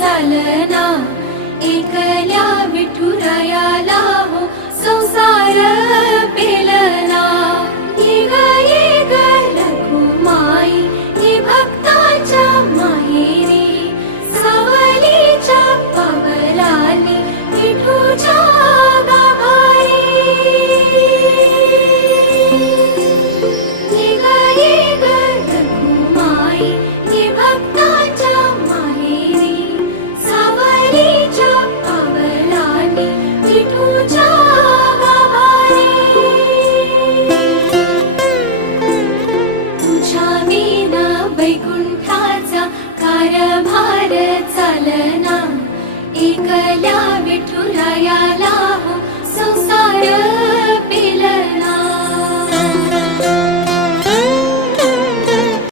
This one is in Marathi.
चालना, एकल्या विठुरायाला हो संसार पेलना। ये ग रघुमाई, ये भक्ताच्या माहेरी, सावलीच्या पावलांनी विठूच्या गाभारी। ये ग रघुमाई, ये भक्ताच्या माहेरी, सावलीच्या पावलांनी विठूच्या गाभारी। तुझ्या विना वैकुंठाचा कारभार चालना, एकल्या विठुरायाला हो संसार